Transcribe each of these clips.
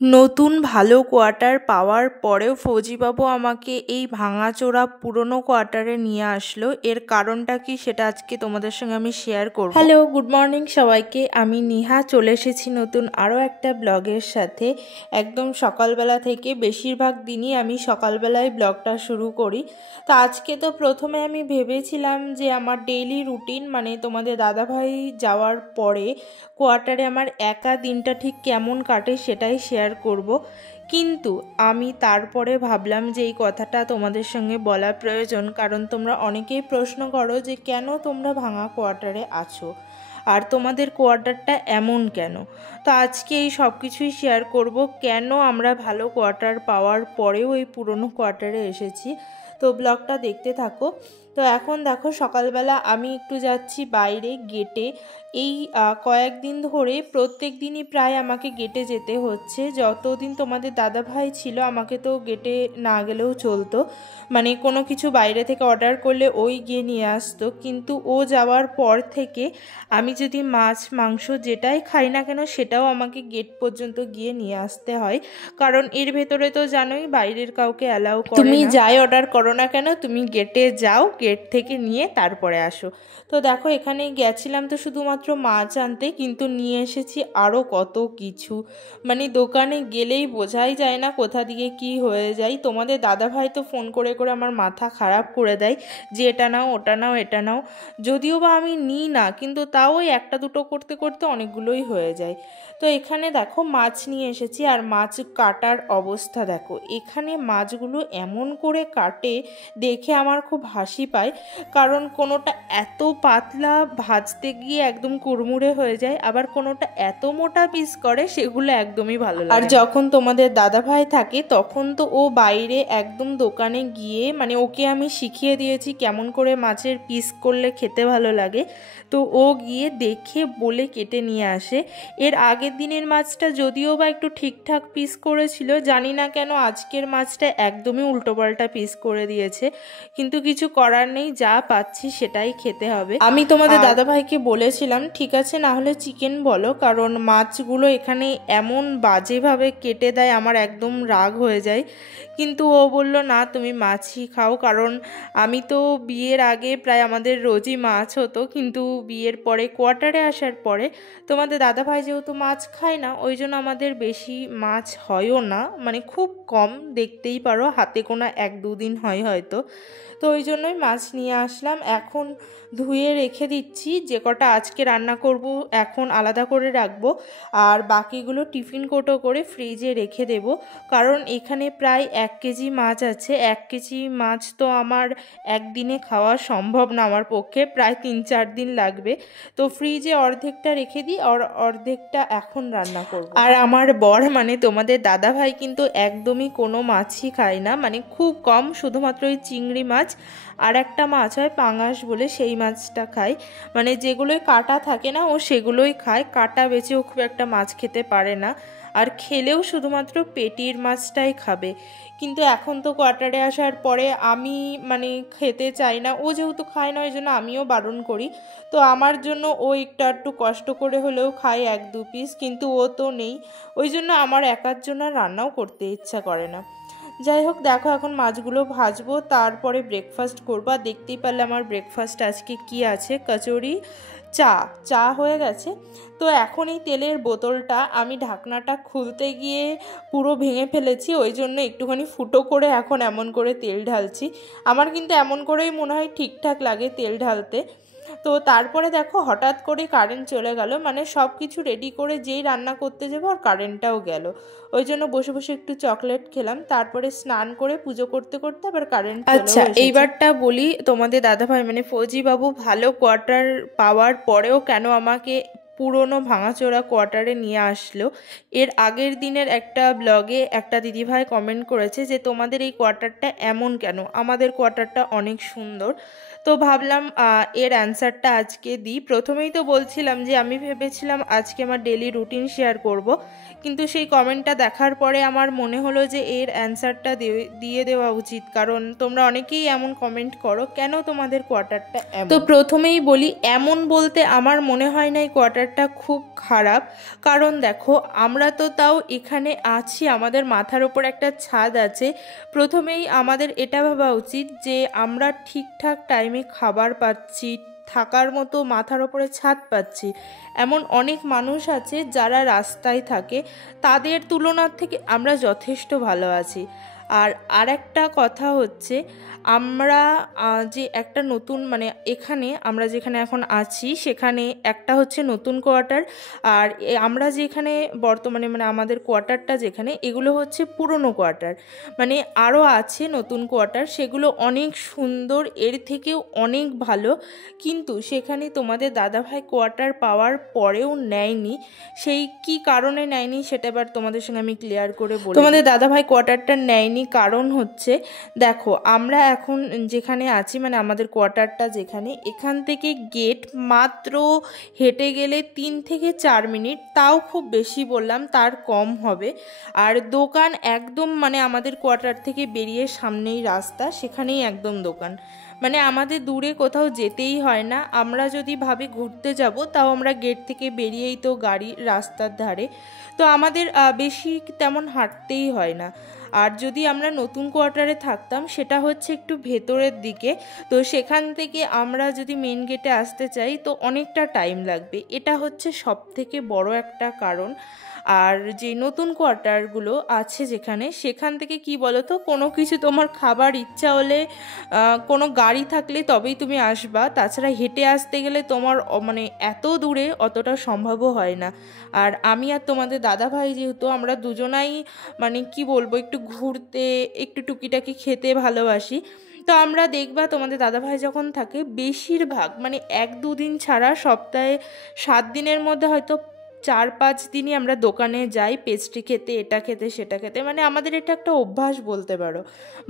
নতুন ভালো কোয়ার্টার পাওয়ার পরেও ফৌজিবাবু আমাকে এই ভাঙাচোরা পুরনো কোয়ার্টারে নিয়ে আসলো। এর কারণটা কি সেটা আজকে তোমাদের সঙ্গে আমি শেয়ার করব। হ্যালো, গুড মর্নিং সবাইকে। আমি নিহা চলে এসেছি নতুন আরও একটা ব্লগের সাথে। একদম সকালবেলা থেকে, বেশিরভাগ দিনই আমি সকালবেলায় ব্লগটা শুরু করি। তো আজকে তো প্রথমে আমি ভেবেছিলাম যে আমার ডেইলি রুটিন, মানে তোমাদের দাদাভাই যাওয়ার পরে কোয়ার্টারে আমার একা দিনটা ঠিক কেমন কাটে সেটাই শেয়ার করব। কিন্তু আমি তারপরে ভাবলাম যে এই কথাটা তোমাদের সঙ্গে বলা প্রয়োজন, কারণ তোমরা অনেকেই প্রশ্ন করো যে কেন তোমরা ভাঙা কোয়ার্টারে আছো আর তোমাদের কোয়ার্টারটা এমন কেন। তো আজকে এই সব কিছুই শেয়ার করব, কেন আমরা ভালো কোয়ার্টার পাওয়ার পরেও এই পুরনো কোয়ার্টারে এসেছি। তো ব্লগটা দেখতে থাকো। তো এখন দেখো, সকালবেলা আমি একটু যাচ্ছি বাইরে গেটে। এই কয়েকদিন ধরে প্রত্যেক দিনই প্রায় আমাকে গেটে যেতে হচ্ছে। যতদিন তোমাদের দাদাভাই ছিল আমাকে তো গেটে না গেলেও চলতো, মানে কোনো কিছু বাইরে থেকে অর্ডার করলে ওই গিয়ে নিয়ে আসতো। কিন্তু ও যাওয়ার পর থেকে আমি যদি মাছ মাংস যেটাই খাই না কেন সেটাও আমাকে গেট পর্যন্ত গিয়ে নিয়ে আসতে হয়, কারণ এর ভেতরে তো জানোই বাইরের কাউকে অ্যালাউ করে না। তুমি যাই অর্ডার করো না কেন তুমি গেটে যাও, গেট থেকে নিয়ে তারপরে আসো। তো দেখো, এখানে গেছিলাম তো শুধুমাত্র মাছ আনতে, কিন্তু নিয়ে এসেছি আরও কত কিছু। মানে দোকানে গেলেই বোঝাই যায় না কোথা দিয়ে কি হয়ে যায়। তোমাদের দাদাভাই তো ফোন করে করে আমার মাথা খারাপ করে দেয় যে এটা নাও ওটা নাও এটা নাও। যদিও বা আমি নিই না, কিন্তু তাও ওই একটা দুটো করতে করতে অনেকগুলোই হয়ে যায়। তো এখানে দেখো মাছ নিয়ে এসেছি, আর মাছ কাটার অবস্থা দেখো। এখানে মাছগুলো এমন করে কাটে দেখে আমার খুব হাসি পায়, কারণ কোনোটা এত পাতলা ভাজতে গিয়ে একদম কুড়মুড়ে হয়ে যায়, আবার কোনোটা এত মোটা পিস করে সেগুলো একদমই ভালো লাগে। আর যখন তোমাদের দাদাভাই থাকে তখন তো ও বাইরে একদম দোকানে গিয়ে, মানে ওকে আমি শিখিয়ে দিয়েছি কেমন করে মাছের পিস করলে খেতে ভালো লাগে, তো ও গিয়ে দেখে বলে কেটে নিয়ে আসে। এর আগের দিনের মাছটা যদিও বা একটু ঠিকঠাক পিস করেছিল, জানি না কেন আজকের মাছটা একদমই উল্টোপাল্টা পিস করে দিয়েছে। কিন্তু কিছু করার নেই, যা পাচ্ছি সেটাই খেতে হবে। আমি তোমাদের দাদাভাইকে বলেছিলাম ঠিক আছে না হলে চিকেন বলো, কারণ মাছগুলো এখানে এমন বাজেভাবে কেটে দেয় আমার একদম রাগ হয়ে যায়। কিন্তু ও বলল না তুমি মাছই খাও, কারণ আমি তো বিয়ের আগে প্রায় আমাদের রোজই মাছ হতো, কিন্তু বিয়ের পরে কোয়ার্টারে আসার পরে তোমাদের দাদাভাই যেহেতু মাছ খায় না, ওই জন্য আমাদের বেশি মাছ হয়ও না, মানে খুব কম, দেখতেই পারো হাতে গোনা এক দুদিন হয় হয়তো। তো ওই জন্যই মাছ নিয়ে আসলাম। এখন ধুয়ে রেখে দিচ্ছি, যে কটা আজকে রান্না করব এখন আলাদা করে রাখবো, আর বাকিগুলো টিফিন কোটো করে ফ্রিজে রেখে দেব। কারণ এখানে প্রায় 1 কেজি মাছ আছে। 1 কেজি মাছ তো আমার একদিনে খাওয়া সম্ভব না আমার পক্ষে, প্রায় 3-4 দিন লাগবে। তো ফ্রিজে অর্ধেকটা রেখে দিই আর অর্ধেকটা এখন রান্না করব। আর আমার বর, মানে তোমাদের দাদাভাই কিন্তু একদমই কোনো মাছই খায় না, মানে খুব কম, শুধুমাত্র ওই চিংড়ি মাছ আর একটা মাছ হয় পাঙাশ বলে, সেই মাছটা খায়। মানে যেগুলোই কাটা থাকে না ও সেগুলোই খায়, কাটা বেছে ও খুব একটা মাছ খেতে পারে না, আর খেলেও শুধুমাত্র পেটির মাছটাই খাবে। কিন্তু এখন তো কোয়ার্টারে আসার পরে আমি মানে খেতে চাই না, ও যেহেতু খায় না ওই জন্য আমিও বারণ করি। তো আমার জন্য ও একটু কষ্ট করে হলেও খায় 1-2 পিস, কিন্তু ও তো নেই, ওই জন্য আমার একার জন্য রান্নাও করতে ইচ্ছা করে না। যাই হোক, দেখো এখন মাছগুলো ভাজবো, তারপরে ব্রেকফাস্ট করবো। আর দেখতেই পারলে আমার ব্রেকফাস্ট আজকে কি আছে, কচুরি, চা হয়ে গেছে। তো এখন এই তেলের বোতলটা আমি ঢাকনাটা খুলতে গিয়ে পুরো ভেঙে ফেলেছি, ওই জন্য একটুখানি ফুটো করে এখন এমন করে তেল ঢালছি। আমার কিন্তু এমন করেই মনে হয় ঠিকঠাক লাগে তেল ঢালতে। তো তারপরে দেখো হঠাৎ করে কারেন্ট চলে গেল, মানে সব কিছু রেডি করে যেই রান্না করতে যাবো আর কারেন্টটাও গেল। ওই জন্য বসে বসে একটু চকলেট খেলাম, তারপরে স্নান করে পুজো করতে করতে আবার কারেন্ট চলে এসেছে। আচ্ছা, এইবারটা বলি, তোমাদের দাদাভাই মানে ফৌজিবাবু ভালো কোয়ার্টার পাওয়ার পরেও কেন আমাকে পুরনো ভাঙাচোরা কোয়ার্টারে নিয়ে আসলো। এর আগের দিনের একটা ব্লগে একটা দিদিভাই কমেন্ট করেছে যে তোমাদের এই কোয়ার্টারটা এমন কেন, আমাদের কোয়ার্টারটা অনেক সুন্দর। তো ভাবলাম এর অ্যান্সারটা আজকে দিই। প্রথমেই তো বলছিলাম যে আমি ভেবেছিলাম আজকে আমার ডেলি রুটিন শেয়ার করব, কিন্তু সেই কমেন্টটা দেখার পরে আমার মনে হলো যে এর অ্যান্সারটা দিয়ে দেওয়া উচিত, কারণ তোমরা অনেকেই এমন কমেন্ট করো কেন তোমাদের কোয়ার্টারটা এমন। তো প্রথমেই বলি, এমন বলতে আমার মনে হয় না এই কোয়ার্টার কোয়ার্টারটা খুব খারাপ। কারণ দেখো, আমরা তো তাও এখানে আছি, আমাদের মাথার ওপর একটা ছাদ আছে। প্রথমেই আমাদের এটা ভাবা উচিত যে আমরা ঠিকঠাক টাইমে খাবার পাচ্ছি, থাকার মতো মাথার ওপরে ছাদ পাচ্ছি। এমন অনেক মানুষ আছে যারা রাস্তায় থাকে, তাদের তুলনার থেকে আমরা যথেষ্ট ভালো আছি। আর একটা কথা হচ্ছে, আমরা যে একটা নতুন মানে এখানে আমরা যেখানে এখন আছি সেখানে একটা হচ্ছে নতুন কোয়ার্টার, আর আমরা যেখানে বর্তমানে মানে আমাদের কোয়ার্টারটা যেখানে, এগুলো হচ্ছে পুরনো কোয়ার্টার। মানে আরও আছে নতুন কোয়ার্টার, সেগুলো অনেক সুন্দর, এর থেকেও অনেক ভালো। কিন্তু সেখানে তোমাদের দাদাভাই কোয়ার্টার পাওয়ার পরেও নেয়নি। সেই কি কারণে নেয়নি সেটা এবার তোমাদের সঙ্গে আমি ক্লিয়ার করে বলি। তোমাদের দাদাভাই কোয়ার্টারটা নেয়নি কারণ হচ্ছে, দেখো আমরা এখন যেখানে আছি মানে আমাদের কোয়ার্টারটা যেখানে, এখান থেকে গেট মাত্র হেঁটে গেলে 3 থেকে 4 মিনিট, তাও খুব বেশি বললাম, তার কম হবে। আর দোকান একদম মানে আমাদের কোয়ার্টার থেকে বেরিয়ে সামনেই রাস্তা, সেখানেই একদম দোকান। মানে আমাদের দূরে কোথাও যেতেই হয় না। আমরা যদি ভাবি ঘুরতে যাব, তাও আমরা গেট থেকে বেরিয়েই তো গাড়ি রাস্তার ধারে, তো আমাদের বেশি তেমন হাঁটতেই হয় না। আর যদি আমরা নতুন কোয়ার্টারে থাকতাম, সেটা হচ্ছে একটু ভেতরের দিকে, তো সেখান থেকে আমরা যদি মেন গেটে আসতে চাই তো অনেকটা টাইম লাগবে। এটা হচ্ছে সবথেকে বড় একটা কারণ। আর যে নতুন কোয়ার্টারগুলো আছে যেখানে, সেখান থেকে কি বলো তো, কোনো কিছু তোমার খাবার ইচ্ছা হলে কোনো গাড়ি থাকলে তবেই তুমি আসবা, তাছাড়া হেঁটে আসতে গেলে তোমার মানে এত দূরে অতটা সম্ভবও হয় না। আর আমি আর তোমাদের দাদাভাই যেহেতু আমরা দুজনাই মানে কি বলবো, একটু ঘুরতে, একটু টুকিটাকি খেতে ভালোবাসি, তো আমরা দেখবা তোমাদের দাদাভাই যখন থাকে বেশিরভাগ মানে 1-2 দিন ছাড়া সপ্তাহে 7 দিনের মধ্যে হয়তো 4-5 দিনই আমরা দোকানে যাই পেস্ট্রি খেতে, এটা খেতে সেটা খেতে। মানে আমাদের এটা একটা অভ্যাস বলতে পারো।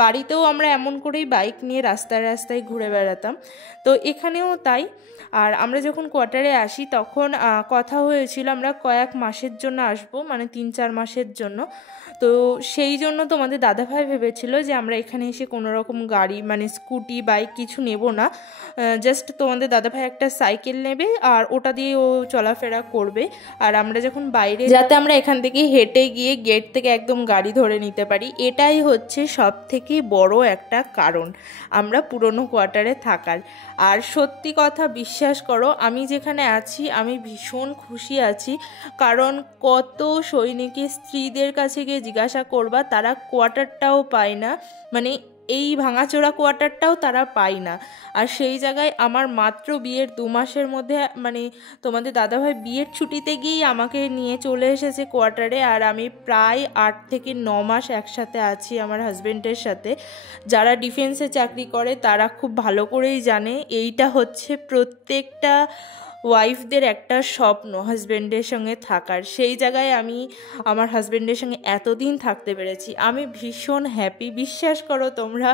বাড়িতেও আমরা এমন করেই বাইক নিয়ে রাস্তায় রাস্তায় ঘুরে বেড়াতাম, তো এখানেও তাই। আর আমরা যখন কোয়ার্টারে আসি তখন কথা হয়েছিল আমরা কয়েক মাসের জন্য আসবো, মানে 3-4 মাসের জন্য। তো সেই জন্য তোমাদের দাদাভাই ভেবেছিল যে আমরা এখানে এসে কোনো রকম গাড়ি মানে স্কুটি বাইক কিছু নেব না, জাস্ট তোমাদের দাদাভাই একটা সাইকেল নেবে আর ওটা দিয়ে ও চলাফেরা করবে। আর আমরা যখন বাইরে, যাতে আমরা এখান থেকে হেঁটে গিয়ে গেট থেকে একদম গাড়ি ধরে নিতে পারি। এটাই হচ্ছে সব থেকে বড় একটা কারণ আমরা পুরনো কোয়ার্টারে থাকার। আর সত্যি কথা বিশ্বাস করো, আমি যেখানে আছি আমি ভীষণ খুশি আছি। কারণ কত সৈনিকের স্ত্রীদের কাছে গিয়ে জিজ্ঞাসা করবা, তারা কোয়ার্টারটাও পায় না, মানে এই ভাঙাচোরা কোয়ার্টারটাও তারা পায় না। আর সেই জায়গায় আমার মাত্র বিয়ের 2 মাসের মধ্যে মানে তোমাদের দাদাভাই বিয়ের ছুটিতে গিয়েই আমাকে নিয়ে চলে এসেছে কোয়ার্টারে। আর আমি প্রায় 8 থেকে 9 মাস একসাথে আছি আমার হাজব্যান্ডের সাথে। যারা ডিফেন্সে চাকরি করে তারা খুব ভালো করেই জানে এইটা হচ্ছে প্রত্যেকটা ওয়াইফদের একটা স্বপ্ন হাজব্যান্ডের সঙ্গে থাকার। সেই জায়গায় আমি আমার হাজব্যান্ডের সঙ্গে এতদিন থাকতে পেরেছি, আমি ভীষণ হ্যাপি, বিশ্বাস করো তোমরা।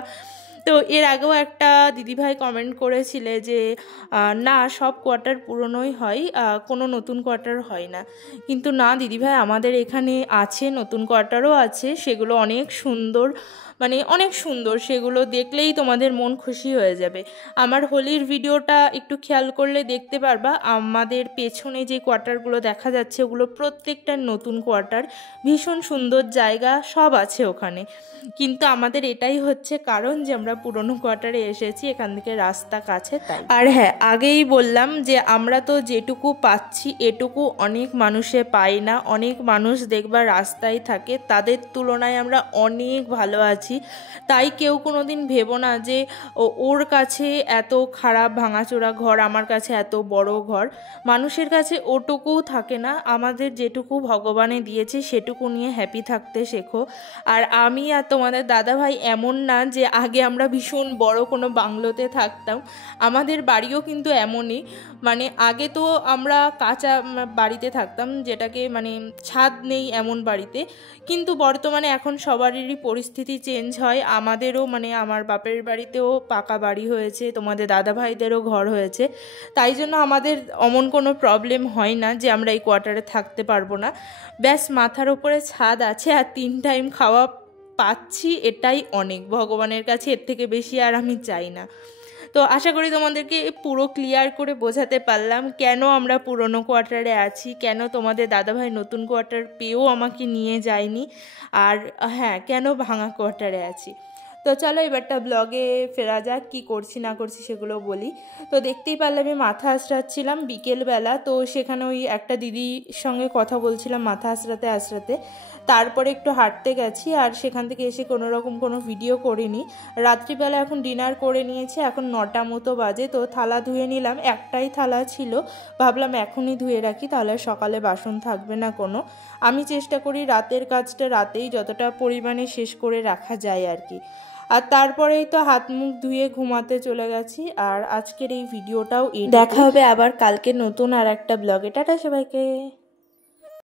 তো এর আগেও একটা দিদিভাই কমেন্ট করেছিলে যে না সব কোয়ার্টার পুরনোই হয়, কোনো নতুন কোয়ার্টার হয় না। কিন্তু না দিদিভাই, আমাদের এখানে আছে নতুন কোয়ার্টারও আছে, সেগুলো অনেক সুন্দর, মানে অনেক সুন্দর, সেগুলো দেখলেই তোমাদের মন খুশি হয়ে যাবে। আমার হোলির ভিডিওটা একটু খেয়াল করলে দেখতে পারবা, আমাদের পেছনে যে কোয়ার্টারগুলো দেখা যাচ্ছে ওগুলো প্রত্যেকটা নতুন কোয়ার্টার, ভীষণ সুন্দর জায়গা সব আছে ওখানে। কিন্তু আমাদের এটাই হচ্ছে কারণ যে আমরা পুরনো কোয়ার্টারে এসেছি, এখান থেকে রাস্তা কাছে তাই। আর হ্যাঁ, আগেই বললাম যে আমরা তো যেটুকু পাচ্ছি এটুকু অনেক মানুষে পায় না। অনেক মানুষ দেখবা রাস্তায় থাকে, তাদের তুলনায় আমরা অনেক ভালো আছি। তাই কেউ কোনোদিন ভেবো না যে ওর কাছে এত খারাপ ভাঙাচোরা ঘর, আমার কাছে এত বড় ঘর। মানুষের কাছে ওটুকুও থাকে না, আমাদের যেটুকু ভগবানে দিয়েছে সেটুকু নিয়ে হ্যাপি থাকতে শেখো। আর আমি আর তোমাদের দাদাভাই এমন না যে আগে আমরা ভীষণ বড় কোনো বাংলোতে থাকতাম, আমাদের বাড়িও কিন্তু এমনই। মানে আগে তো আমরা কাঁচা বাড়িতে থাকতাম, যেটাকে মানে ছাদ নেই এমন বাড়িতে। কিন্তু বর্তমানে এখন সবারই পরিস্থিতি চেঞ্জ হয়, আমাদেরও মানে আমার বাপের বাড়িতেও পাকা বাড়ি হয়েছে, তোমাদের দাদাভাইদেরও ঘর হয়েছে। তাই জন্য আমাদের অমন কোনো প্রবলেম হয় না যে আমরা এই কোয়ার্টারে থাকতে পারবো না। ব্যাস মাথার ওপরে ছাদ আছে আর 3 টাইম খাওয়া পাচ্ছি, এটাই অনেক ভগবানের কাছে, এর থেকে বেশি আর আমি চাই না। তো আশা করি তোমাদেরকে পুরো ক্লিয়ার করে বোঝাতে পারলাম কেন আমরা পুরনো কোয়ার্টারে আছি, কেন তোমাদের দাদাভাই নতুন কোয়ার্টার পেয়েও আমাকে নিয়ে যায়নি, আর হ্যাঁ কেন ভাঙা কোয়ার্টারে আছি। তো চলো এবারটা ব্লগে ফেরা যাক, কী করছি না করছি সেগুলো বলি। তো দেখতেই পারলে আমি মাথা আঁচড়াচ্ছিলাম বিকেলবেলা, তো সেখানে ওই একটা দিদির সঙ্গে কথা বলছিলাম মাথা আঁচড়াতে আঁচড়াতে, তারপরে একটু হাঁটতে গেছি, আর সেখান থেকে এসে কোনো রকম কোনো ভিডিও করিনি। রাত্রিবেলা এখন ডিনার করে নিয়েছি, এখন 9টা মতো বাজে। তো থালা ধুয়ে নিলাম, একটাই থালা ছিল, ভাবলাম এখনই ধুয়ে রাখি, তাহলে সকালে বাসন থাকবে না কোনো। আমি চেষ্টা করি রাতের কাজটা রাতেই যতটা পরিমাণে শেষ করে রাখা যায় আর কি। আর তারপরেই তো হাত মুখ ধুয়ে ঘুমাতে চলে গেছি। আর আজকের এই ভিডিওটাও দেখা হবে আবার কালকে নতুন আর একটা ব্লগে। টাটা সবাইকে।